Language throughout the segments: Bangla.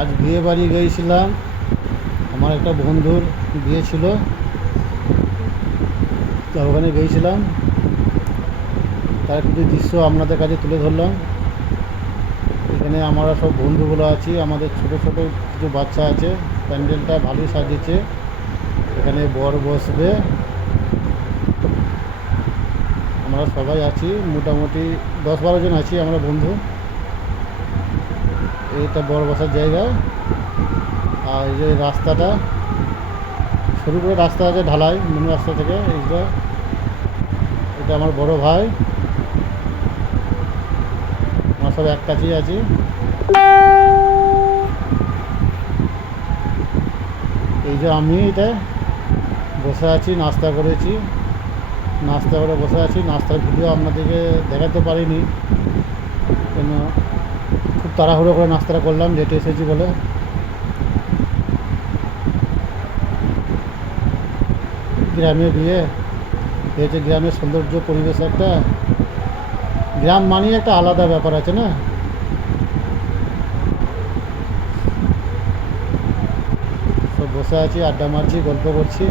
আজ বিয়ে বাড়ি গিয়েছিলাম, আমার একটা বন্ধুর বিয়ে ছিল, তো ওখানে গিয়েছিলাম। তার কিছু দৃশ্য আপনাদের কাছে তুলে ধরলাম। এখানে আমরা সব বন্ধুগুলো আছি, আমাদের ছোট ছোট কিছু বাচ্চা আছে। প্যান্ডেলটা ভালোই সাজিয়েছে। এখানে বর বসবে, আমরা সবাই আছি, মোটামুটি 10-12 জন আছি আমরা বন্ধু। এইটা বর বসার জায়গা। আর এই যে রাস্তাটা, সরু করে রাস্তা আছে, ঢালাই মেন রাস্তা থেকে। এইটা এটা আমার বড় ভাই, আমরা সব এক কাছেই আছি। এই যে আমি এটা বসে আছি, নাস্তা করেছি, নাস্তা করে বসে আছি। নাস্তার ভিডিও আপনাদেরকে দেখাতে পারিনি, কেন খুব তাড়াহুড়ো করে নাস্তাটা করলাম, লেটে এসেছি বলে। গ্রামে বিয়ে হয়েছে, গ্রামের সৌন্দর্য পরিবেশ, একটা গ্রাম মানেই একটা আলাদা ব্যাপার আছে না। সব বসে আছি, আড্ডা মারছি, গল্প করছি।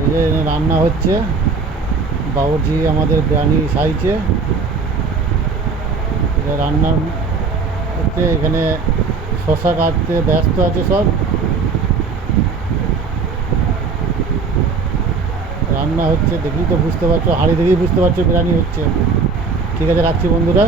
এই যে রান্না হচ্ছে, বাবুর্চি আমাদের বিরিয়ানি সাইছে। এটা রান্নার হচ্ছে, এখানে শশা কাটতে ব্যস্ত আছে সব। রান্না হচ্ছে, দেখেই তো বুঝতে পারছো, হাঁড়ি দেখেই বুঝতে পারছো বিরিয়ানি হচ্ছে। ঠিক আছে, রাখছি বন্ধুরা।